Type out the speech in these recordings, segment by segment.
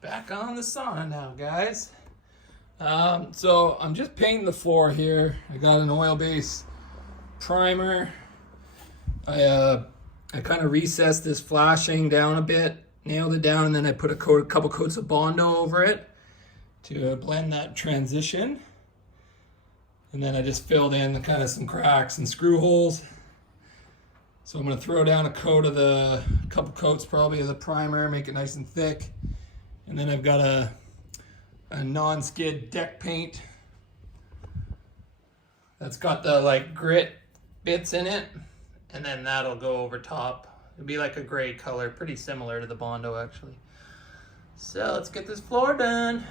Back on the sauna now, guys. So I'm just painting the floor here. I got an oil-based primer. I kind of recessed this flashing down a bit, nailed it down, and then I put a couple coats of Bondo over it to blend that transition. And then I just filled in kind of some cracks and screw holes. So I'm going to throw down a couple coats probably of the primer, make it nice and thick. And then I've got a non-skid deck paint that's got the like grit bits in it, and then that'll go over top. It'll be like a gray color, pretty similar to the Bondo actually. So let's get this floor done.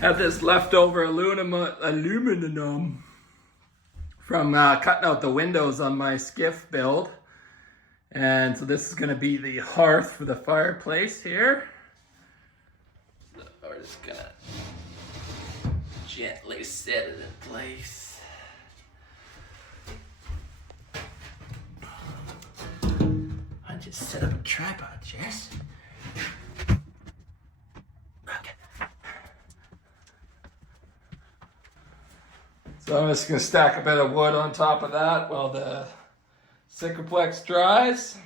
Had this leftover aluminum from cutting out the windows on my skiff build. And so this is going to be the hearth for the fireplace here. So we're just going to gently set it in place. I just set up a tripod, Jess. So I'm just going to stack a bit of wood on top of that while the Sikaplex dries.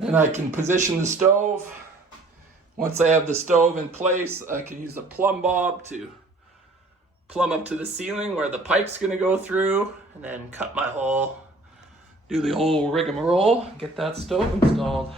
Then I can position the stove. Once I have the stove in place, I can use a plumb bob to plumb up to the ceiling where the pipe's going to go through, and then cut my hole, do the whole rigmarole, get that stove installed.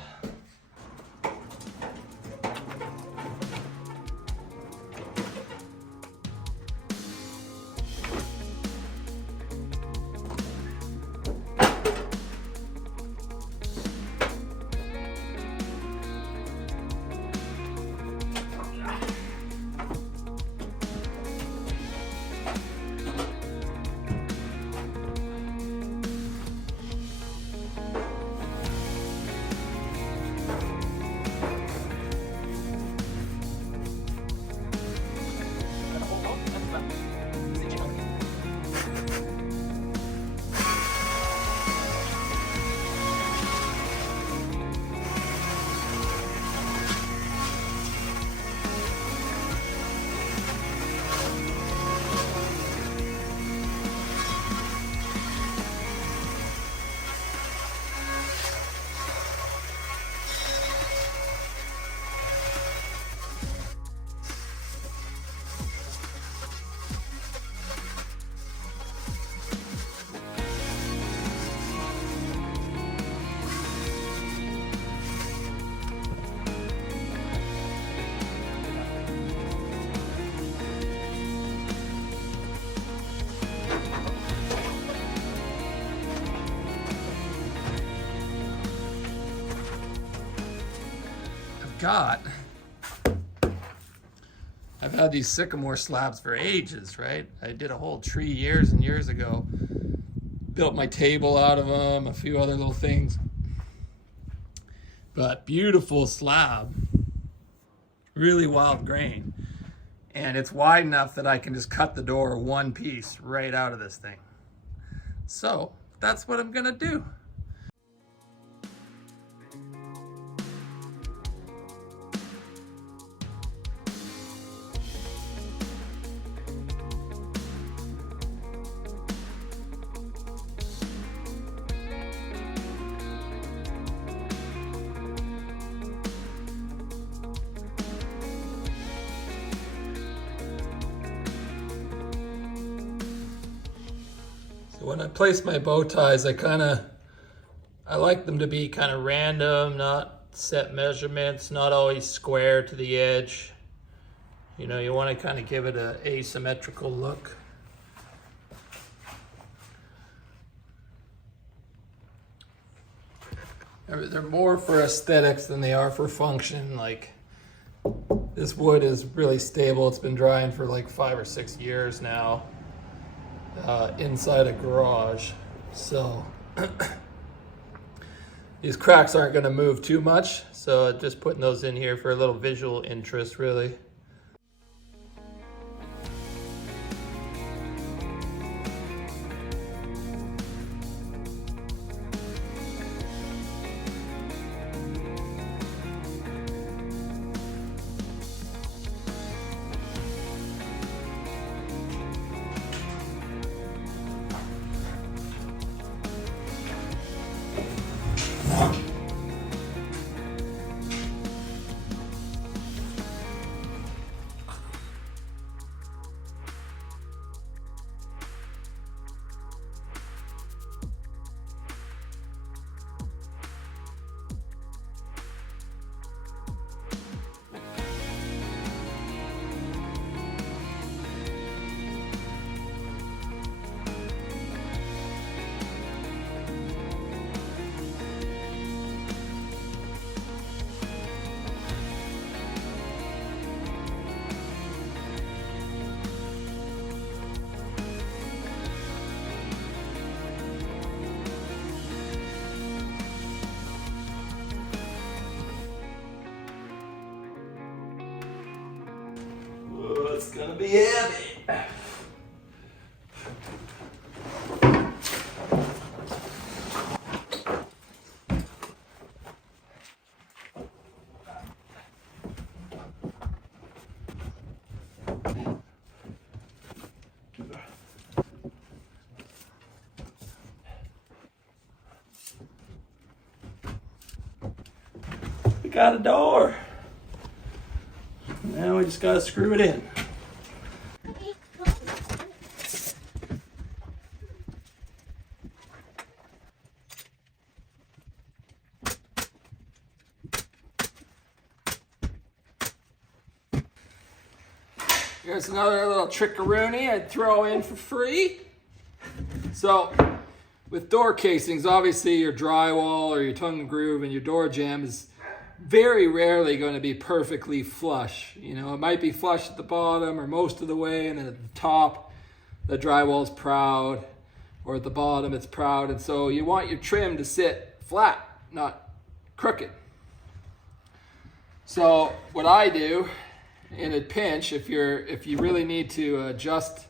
I've had these sycamore slabs for ages, right? I did a whole tree years and years ago. Built my table out of them, a few other little things. But beautiful slab, really wild grain. And it's wide enough that I can just cut the door one piece right out of this thing. So that's what I'm gonna do. So when I place my bow ties, I like them to be kind of random, not set measurements, not always square to the edge. You know, you want to kind of give it an asymmetrical look. They're more for aesthetics than they are for function. Like, this wood is really stable. It's been drying for like 5 or 6 years now, inside a garage. So these cracks aren't going to move too much. So just putting those in here for a little visual interest, really. It's gonna be heavy. We got a door. Now we just gotta screw it in. Here's another little trickaroonie I'd throw in for free. So with door casings, obviously your drywall or your tongue and groove and your door jamb is very rarely going to be perfectly flush. You know, it might be flush at the bottom or most of the way, and then at the top the drywall's proud, or at the bottom it's proud. And so you want your trim to sit flat, not crooked. So what I do in a pinch, if you really need to adjust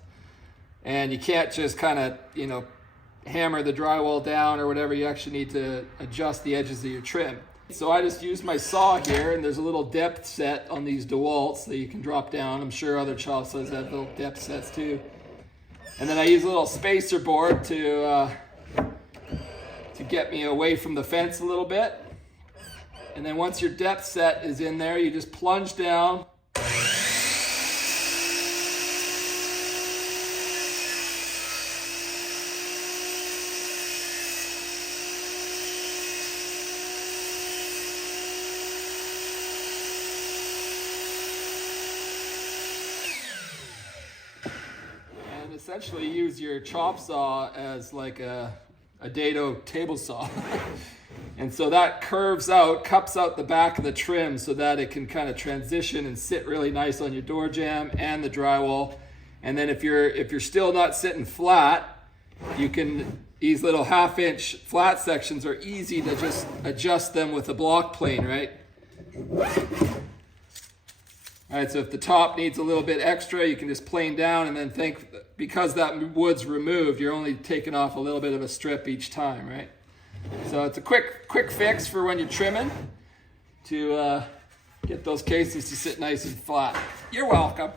and you can't just kind of, you know, hammer the drywall down or whatever, you actually need to adjust the edges of your trim. So I just use my saw here, and there's a little depth set on these DeWalt's that you can drop down. I'm sure other chop saws have little depth sets too. And then I use a little spacer board to get me away from the fence a little bit. And then once your depth set is in there, you just plunge down. Essentially use your chop saw as like a dado table saw. And so that curves out, cups out the back of the trim so that it can kind of transition and sit really nice on your door jamb and the drywall. And then if you're still not sitting flat, you can, these little 1/2-inch flat sections are easy to just adjust them with a block plane, right? All right, so if the top needs a little bit extra, you can just plane down, and then think, because that wood's removed, you're only taking off a little bit of a strip each time, right? So it's a quick fix for when you're trimming to get those casings to sit nice and flat. You're welcome.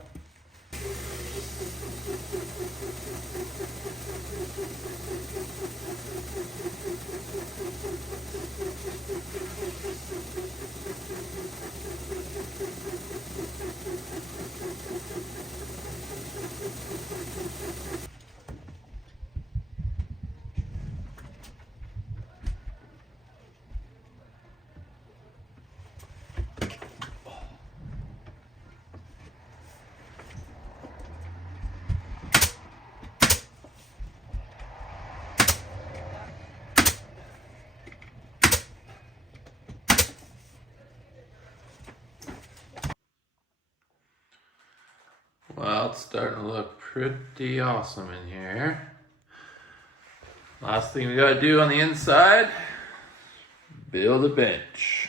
Well, it's starting to look pretty awesome in here. Last thing we gotta do on the inside, build a bench.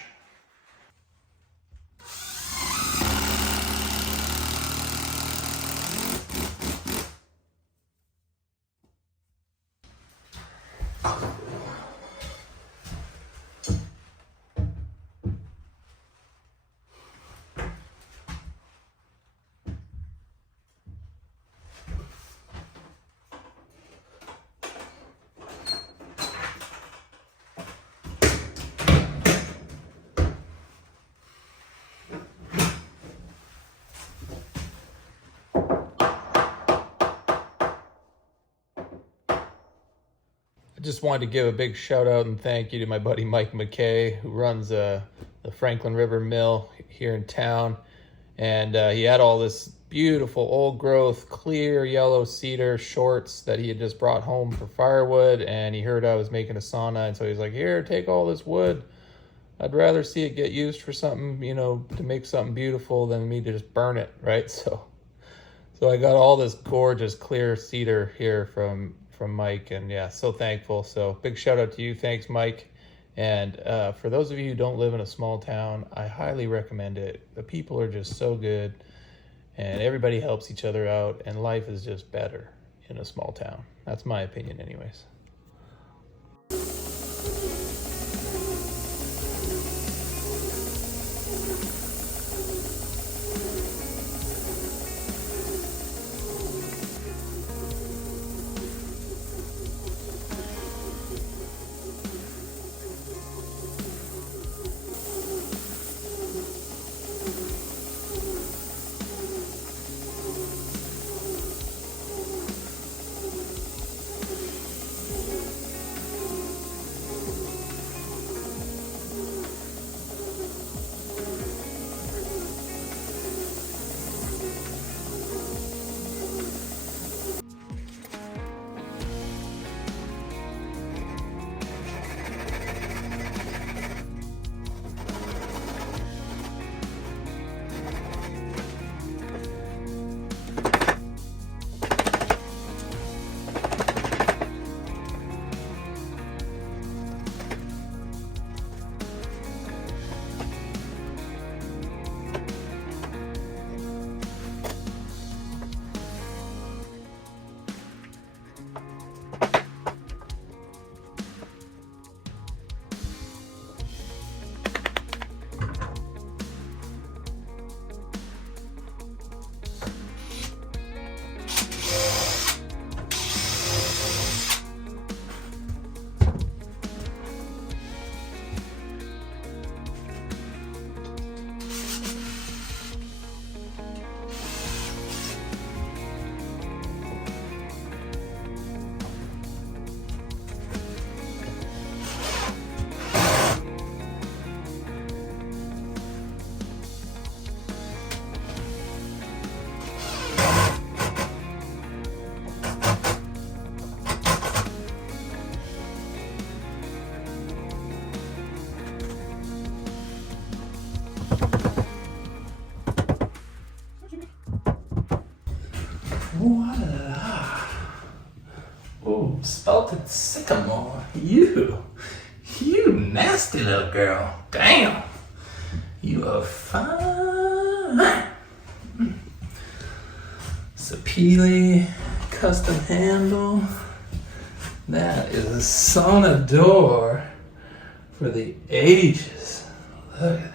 I just wanted to give a big shout out and thank you to my buddy Mike McKay, who runs the Franklin River Mill here in town. And he had all this beautiful old growth, clear yellow cedar shorts that he had just brought home for firewood. And he heard I was making a sauna. And so he's like, here, take all this wood. I'd rather see it get used for something, you know, to make something beautiful than me to just burn it, right? So I got all this gorgeous clear cedar here from Mike, and yeah, so thankful. So big shout out to you. Thanks, Mike. And for those of you who don't live in a small town, I highly recommend it. The people are just so good, and everybody helps each other out, and life is just better in a small town. That's my opinion anyways. Oh, spelted sycamore. You nasty little girl. Damn. You are fine. Sapele custom handle. That is a sauna door for the ages. Look at that.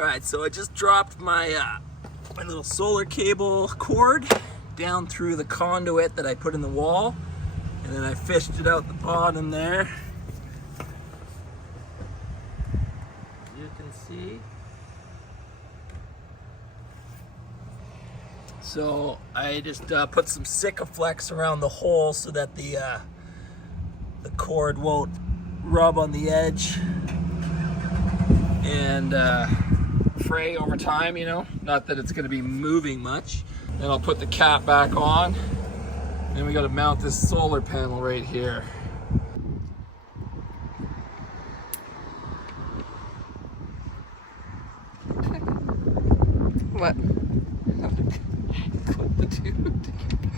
Alright, so I just dropped my my little solar cable cord down through the conduit that I put in the wall, and then I fished it out the bottom there. You can see. So I just put some Sikaflex around the hole so that the cord won't rub on the edge and fray over time, you know, not that it's going to be moving much. Then I'll put the cap back on, and we got to mount this solar panel right here. What? Clip the two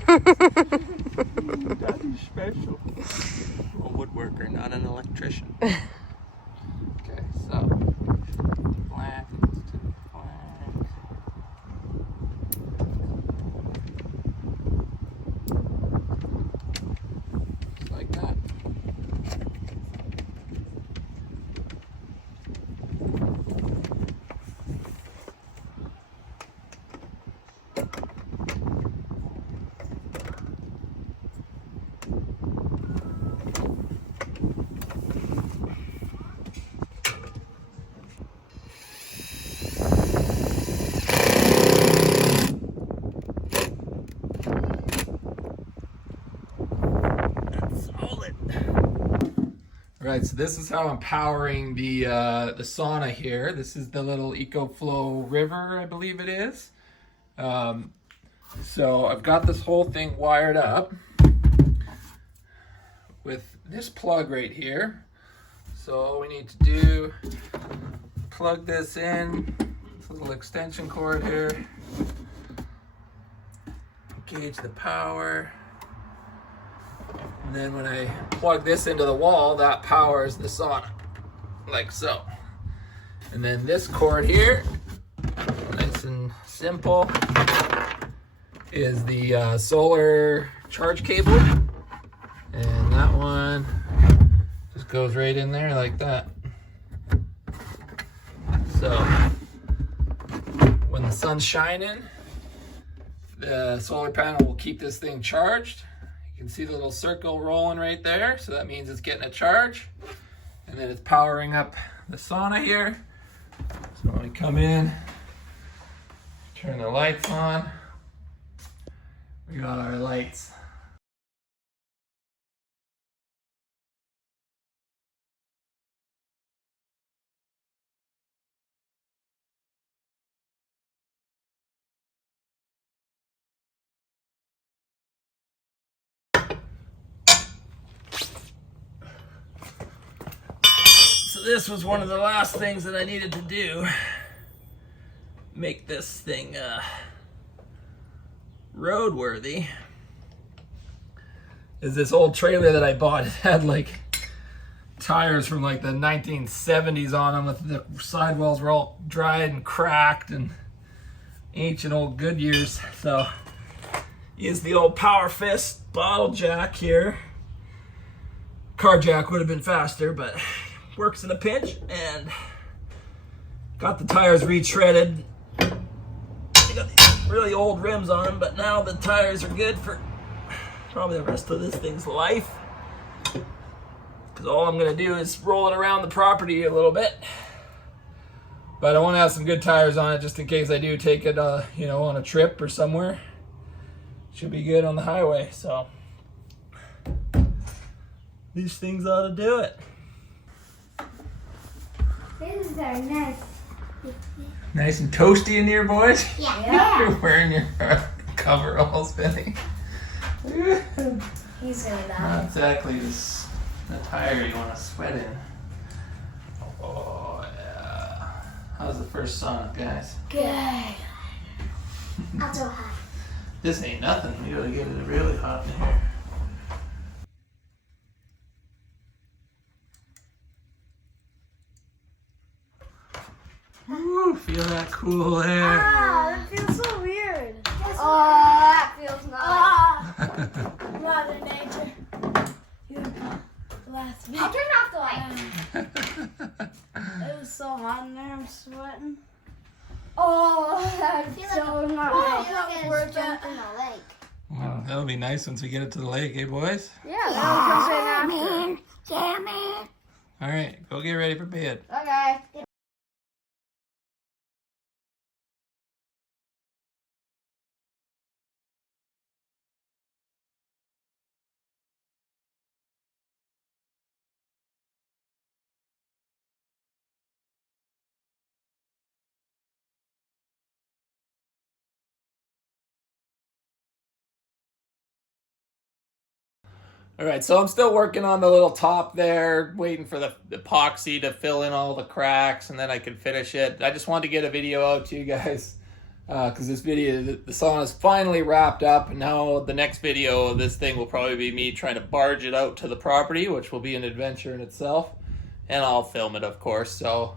together. That is special. I'm a woodworker, not an electrician. Okay, so black to black. Just like that. Right, so this is how I'm powering the sauna here. This is the little EcoFlow river, I believe it is. So I've got this whole thing wired up with this plug right here. So all we need to do, plug this in, this little extension cord here, engage the power. And then when I plug this into the wall, that powers the sauna, like so. And then this cord here, nice and simple, is the solar charge cable. And that one just goes right in there like that. So when the sun's shining, the solar panel will keep this thing charged. You can see the little circle rolling right there, so that means it's getting a charge, and then it's powering up the sauna here. So when we come in, turn the lights on, we got our lights. So this was one of the last things that I needed to do. Make this thing roadworthy. Is this old trailer that I bought. It had like tires from like the 1970s on them, with the sidewalls were all dried and cracked and ancient old Goodyears. So use the old Power Fist bottle jack here. Car jack would have been faster, but works in a pinch. And got the tires retreaded. They got these really old rims on them, but now the tires are good for probably the rest of this thing's life. Because all I'm gonna do is roll it around the property a little bit. But I want to have some good tires on it just in case I do take it, you know, on a trip or somewhere. Should be good on the highway. So these things ought to do it. These are nice. Nice and toasty in here, boys. Yeah. You're wearing your coveralls, Benny. He's really loud. Not exactly the tire you want to sweat in. Oh yeah. How's the first sauna, guys? Good. Not so hot. This ain't nothing. We gotta get it really hot in here. Woo, feel that cool air. Ah, that feels so weird. Oh, that feels nice. Mother Nature. You bless me. I'll turn off the light. It was so hot in there, I'm sweating. Oh, that's so nice. We're jumping in the lake. Well, that'll be nice once we get it to the lake, eh, boys? Yeah, that comes in after. Jamie. All right, go get ready for bed. Okay. All right, so I'm still working on the little top there, waiting for the epoxy to fill in all the cracks, and then I can finish it. I just wanted to get a video out to you guys because this video, the sauna is finally wrapped up, and now the next video of this thing will probably be me trying to barge it out to the property, which will be an adventure in itself, and I'll film it, of course. So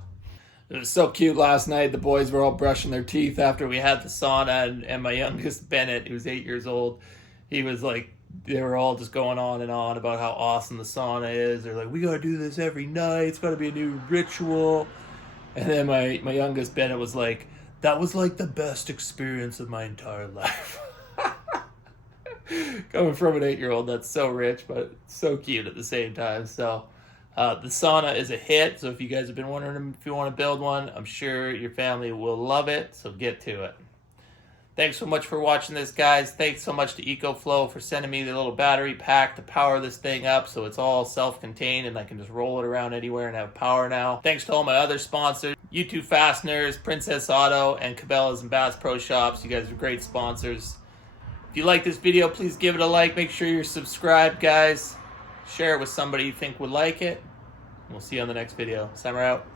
it was so cute last night. The boys were all brushing their teeth after we had the sauna, and my youngest Bennett, who's 8 years old, he was like, they were all just going on and on about how awesome the sauna is. They're like, we gotta do this every night. It's gotta be a new ritual. And then my youngest Bennett was like, that was like the best experience of my entire life. Coming from an 8-year-old, that's so rich, but so cute at the same time. So the sauna is a hit. So if you guys have been wondering if you want to build one, I'm sure your family will love it. So get to it. Thanks so much for watching this, guys. Thanks so much to EcoFlow for sending me the little battery pack to power this thing up so it's all self-contained and I can just roll it around anywhere and have power now. Thanks to all my other sponsors, U2 Fasteners, Princess Auto, and Cabela's and Bass Pro Shops. You guys are great sponsors. If you like this video, please give it a like. Make sure you're subscribed, guys. Share it with somebody you think would like it. We'll see you on the next video. Summer out.